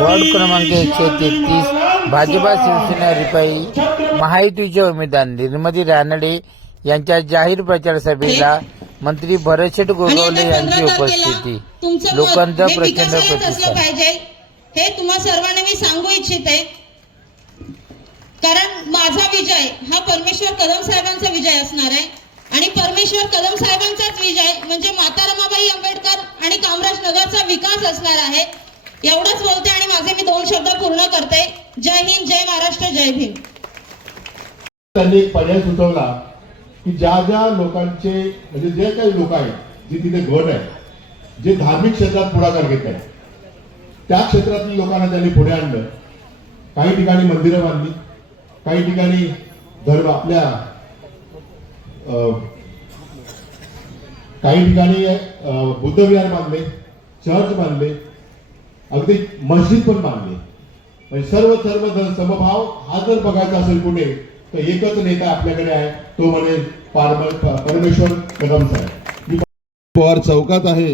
Ward क्रमांक एकशे तेहतीस भाजपा शिवसेना रिपाई महायुतीचे उमेदवार निर्मती रानडे यांच्या जाहीर प्रचार सभेला मंत्री भरतशेठ गोगावले यांची उपस्थिती. लोकांचा प्रचंड प्रतिसाद. पाहिजे हे तुम्हा सर्वांना मी सांगू इच्छिते. कारण माझा विजय हा परमेश्वर कदम साहेबांचा विजय असणार आहे. आणि परमेश्वर कदम साहेबांचाच विजय म्हणजे माता रमाबाई आंबेडकर आणि कामराज नगरचा विकास असणार आहे. एवढंच बोलते आणि माझे मी दोन शब्द पूर्ण करते. जय हिंद जय महाराष्ट्र जय भीम. त्यांनी एक पर्याय सुचवला की ज्या ज्या लोकांचे म्हणजे जे काही लोक आहेत जे तिथे गट आहे जे धार्मिक क्षेत्रात पुढाकार घेत आहेत त्या क्षेत्रातील लोकांना त्यांनी पुढे आणलं. काही ठिकाणी मंदिरं बांधली काही ठिकाणी धर्म आपल्या अं, काही ठिकाणी अं, बुद्धविहार बांधले चर्च बांधले अगदी मस्जिद पण बांधली. म्हणजे सर्व सर्वजण समभाव हा जर बघायचा असेल कुठे तर एकच नेता आपल्याकडे आहे तो म्हणजे परमेश्वर कदम साहेब. पवार चौकात आहे.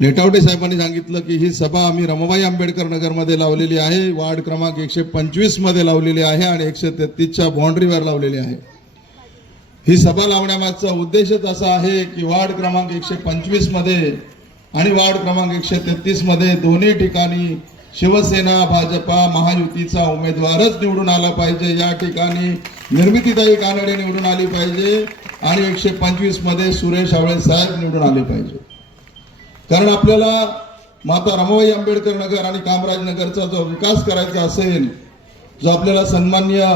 नेटावटे साहेबांनी सांगितलं की ही सभा आम्ही रमाबाई आंबेडकर नगरमध्ये लावलेली आहे वार्ड क्रमांक एकशे पंचवीसमध्ये लावलेली आहे आणि एकशे तेहतीसच्या बाउंड्रीवर लावलेली आहे. ही सभा लावण्यामागचा उद्देशच असा आहे की वार्ड क्रमांक एकशे पंचवीसमध्ये आणि वार्ड क्रमांक एकशे तेहतीसमध्ये दोन्ही ठिकाणी शिवसेना भाजपा महायुतीचा उमेदवारच निवडून आला पाहिजे. या ठिकाणी निर्मितीताई कानडे निवडून आली पाहिजे आणि एकशे पंचवीसमध्ये सुरेश आवळे साहेब निवडून आले पाहिजे. कारण आपल्याला माता रमाबाई आंबेडकर नगर आणि कामराज नगरचा जो विकास करायचा असेल जो आपल्याला सन्मान्य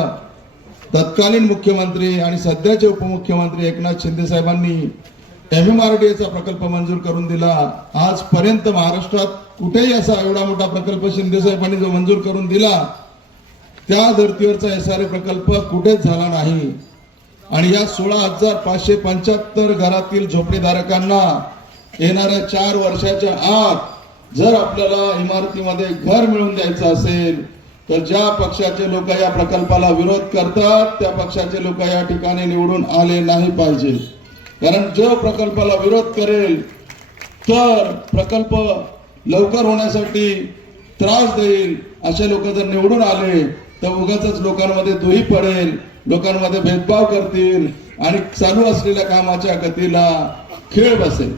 तत्कालीन मुख्यमंत्री आणि सध्याचे उपमुख्यमंत्री एकनाथ शिंदे साहेबांनी एम एम आर डी एचा प्रकल्प मंजूर करून दिला. आजपर्यंत महाराष्ट्रात कुठेही असा एवढा मोठा प्रकल्प शिंदेसाहेबांनी जो मंजूर करून दिला त्या धर्तीवरचा एस आर ए प्रकल्प कुठेच झाला नाही. आणि या सोळा हजार पाचशे पंच्याहत्तर घरातील झोपडीधारकांना येणाऱ्या चार वर्षाच्या आत जर आपल्याला इमारतीमध्ये घर मिळवून द्यायचं असेल तर ज्या पक्षाचे लोक या प्रकल्पाला विरोध करतात त्या पक्षाचे लोक या ठिकाणी निवडून आले नाही पाहिजे. कारण जो प्रकल्पाला विरोध करेल तर प्रकल्प लवकर होण्यासाठी त्रास देईल असे लोक जर निवडून आले तर उगाच लोकांमध्ये दुही पडेल लोकांमध्ये भेदभाव करतील आणि चालू असलेल्या कामाच्या गतीला खेळ बसेल.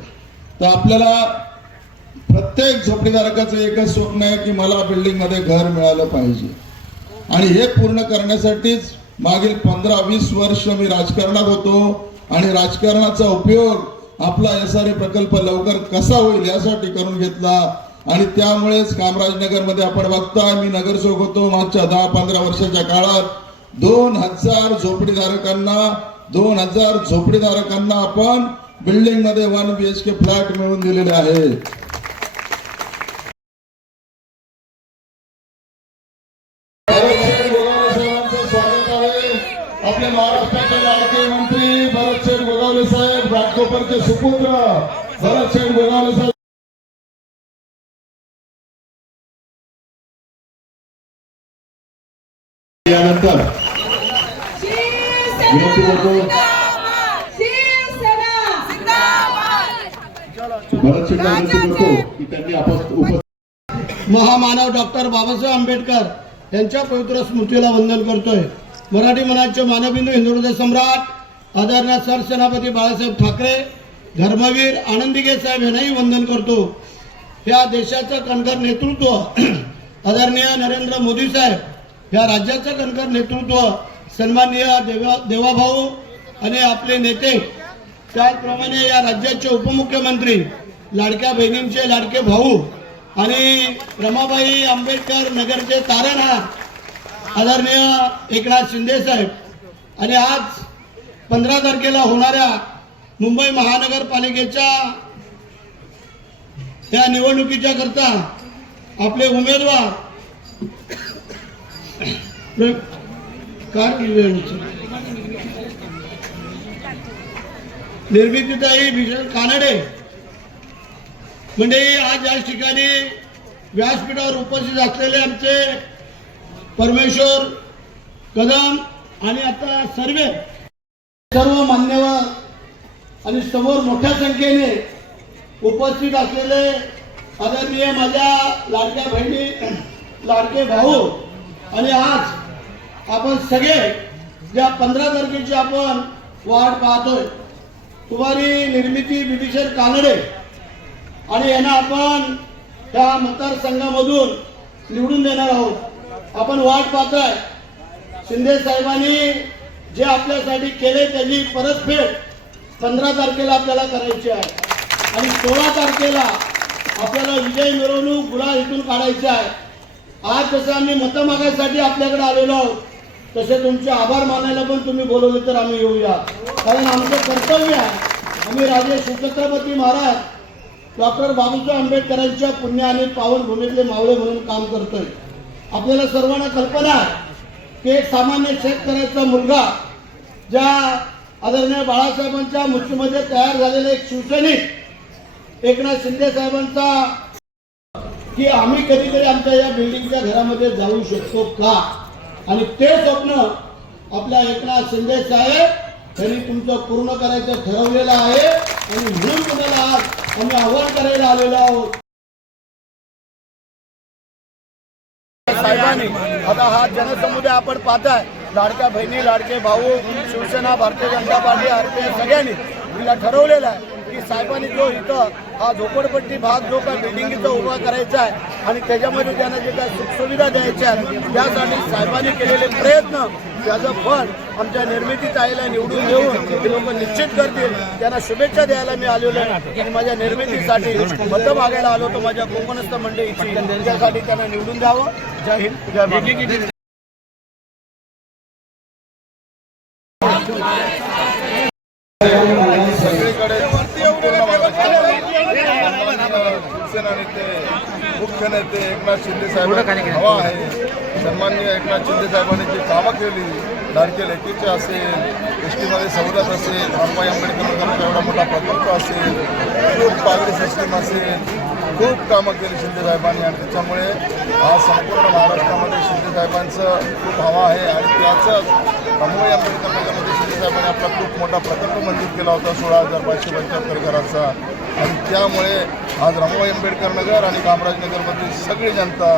तर आपल्याला प्रत्येक झोपडीधारकाचं एकच स्वप्न आहे की मला बिल्डिंगमध्ये घर मिळालं पाहिजे. आणि हे पूर्ण करण्यासाठीच मागील पंधरा वीस वर्ष मी राजकारणात होतो. आणि राजकारणाचा उपयोग आपला एस आर ए प्रकल्प लवकर कसा होईल यासाठी करून घेतला. आणि त्यामुळेच कामराजनगरमध्ये आपण बघताय मी नगरसेवक होतो मागच्या दहा पंधरा वर्षाच्या काळात. दोन हजार झोपडीधारकांना दोन हजार झोपडीधारकांना आपण बिल्डिंगमध्ये one B H K flat मिळवून दिलेले आहेत आपले महाराष्ट्राचे लाडके मंत्री घाटकोपरचे सुपुत्र भरतशेठ गोगावले साहेब यानंतर विनंती करतो भरतशेठला विनंती करतो की त्यांनी आपण उप महामानव डॉक्टर बाबासाहेब आंबेडकर यांच्या पवित्र स्मृतीला वंदन करतोय. मराठी मनाचे मानबिंदू हिंदुहृदय सम्राट आदरणीय सरसेनापती बाळासाहेब ठाकरे धर्मवीर आनंदिगे साहेब यांनाही वंदन करतो. या देशाचं कणखर नेतृत्व आदरणीय नरेंद्र मोदी साहेब या राज्याचं कणखर नेतृत्व सन्माननीय देवा देवाभाऊ आणि आपले नेते त्याचप्रमाणे या राज्याचे उपमुख्यमंत्री लाडक्या बहिणींचे लाडके भाऊ आणि रमाबाई आंबेडकर नगरचे तारणहार आदरणीय एकनाथ शिंदे साहेब. आणि आज पंधरा तारखेला होणाऱ्या मुंबई महानगरपालिकेच्या या निवडणुकीच्या करता आपले उमेदवार निर्मितीताई भीषण कानडे. म्हणजे आज या ठिकाणी व्यासपीठावर उपस्थित असलेले आमचे परमेश्वर कदम आणि आता सर्वे सर्व मान्यवर आणि समोर मोठ्या संख्येने उपस्थित असलेले आदरणीय माझ्या लाडक्या बहिणी लाडके भाऊ आणि आज आपण सगळे ज्या पंधरा तारखेची आपण वाट पाहतोय कुमारी निर्मिती बिटिशर कानडे आणि यांना आपण त्या मतदारसंघामधून निवडून देणार आहोत. आपण वाट पाहतोय. शिंदे साहेबांनी जे आपल्यासाठी केले त्याची परतफेड पंधरा तारखेला आपल्याला करायची आहे. आणि सोळा तारखेला आपल्याला विजय मिरवणूक गुलाल इथून काढायची आहे. आज जसं आम्ही मतं मागायसाठी आपल्याकडे आलेलो आहोत तसे तुमचे आभार मानायला पण तुम्ही बोलवले तर आम्ही येऊया. कारण आमचं कर्तव्य आहे. आम्ही राजे शिवछत्रपती महाराज डॉक्टर बाबासाहेब आंबेडकरांच्या पुण्य आणि पावनभूमीतले मावळे म्हणून काम करतोय. आपल्याला सर्वांना कल्पना आहे. की एक सामान्य शेतकऱ्याचा मुलगा ज्या आदरणीय बाळासाहेबांच्या मृत्यूमध्ये तयार झालेला एक शिवसैनिक एकनाथ शिंदे साहेबांचा की आम्ही कधीतरी आमच्या या बिल्डिंगच्या घरामध्ये जाऊ शकतो का? आणि ते स्वप्न आपल्या एकनाथ शिंदे साहेब यांनी तुमचं पूर्ण करायचं ठरवलेलं आहे. आणि म्हणून तुम्हाला आज आम्ही आव्हान करायला आलेलो आहोत. साहेबांनी. आता हा जनसमुदाय आपण पाहताय. लाडक्या बहिणी लाडके भाऊ शिवसेना भारतीय जनता पार्टी आरपीआय सगळ्यांनी तिला ठरवलेलं आहे. की साहेबांनी जो इथं हा झोपडपट्टी भाग जो काय बिल्डिंगीचा उभा करायचा आहे आणि त्याच्यामध्ये त्यांना जे काय सुखसुविधा द्यायच्या आहेत त्यासाठी साहेबांनी केलेले प्रयत्न त्याचं फळ आमच्या निर्मितीत आईला निवडून देऊन ते लोक निश्चित करतील. त्यांना शुभेच्छा द्यायला मी आलेलो आहे. आणि माझ्या निर्मितीसाठी मतं मागायला आलो होतो माझ्या कोकणस्थ मंडळीची त्यांच्यासाठी त्यांना निवडून द्यावं. जय हिंद. जय सगळीकडे शिवसेना नेते मुख्य नेते एकनाथ शिंदे साहेब हवा आहे. सन्माननीय एकनाथ शिंदे साहेबांनी जी कामं केली लाडके लेकीचे असेल एस टीमध्ये सवलत असेल अंबाई आंबेडकर नगरचा एवढा मोठा प्रकल्प असेल खूप पागडी सिस्टीम असेल खूप कामं केली शिंदे साहेबांनी आणि त्याच्यामुळे आज संपूर्ण महाराष्ट्रामध्ये शिंदे साहेबांचं खूप हवा आहे आणि त्याचंच अंबाई आंबेडकर साहेबांनी आपला खूप मोठा प्रकल्प मंजूर केला होता सोळा हजार पाचशे पंच्याहत्तर घराचा. आणि त्यामुळे आज रमाबाई आंबेडकर नगर आणि कामराजनगरमधील सगळी जनता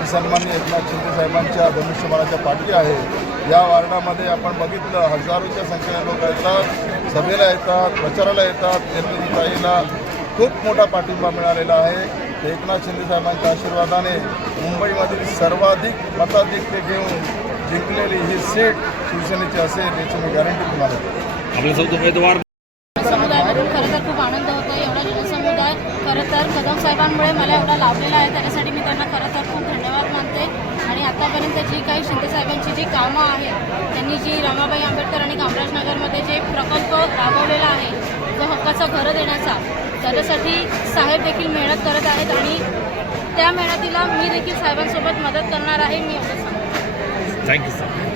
ही एकनाथ शिंदे साहेबांच्या धनुष्यबाणाच्या पाठी आहे. या वार्डामध्ये आपण बघितलं हजारोच्या संख्येने लोक येतात सभेला येतात प्रचाराला येतात ताईला खूप मोठा पाठिंबा मिळालेला आहे. एकनाथ शिंदे साहेबांच्या आशीर्वादाने मुंबईमधील सर्वाधिक मताधिक्य घेऊन जिंकलेली ही सीट शिवसेनेची असेल याची मी गॅरंटी तुम्हाला देतो. आपल्यासोबत उमेदवार समुदायावरून खरं तर खूप आनंद होतो एवढा जनसमुदाय खरं तर कदम साहेबांमुळे मला एवढा लाभलेला आहे. त्याच्यासाठी मी त्यांना खरं तर खूप धन्यवाद मानते. आणि आतापर्यंत जी काही शिंदे साहेबांची जी कामं आहेत त्यांनी जी रमाबाई आंबेडकर आणि कामराजनगरमध्ये जे प्रकल्प राबवलेला आहे जो हक्काचा घरं देण्याचा त्याच्यासाठी साहेब देखील मेहनत करत आहेत आणि त्या मेहनतीला मी देखील साहेबांसोबत मदत करणार आहे. मी एवढं Thank you, so much.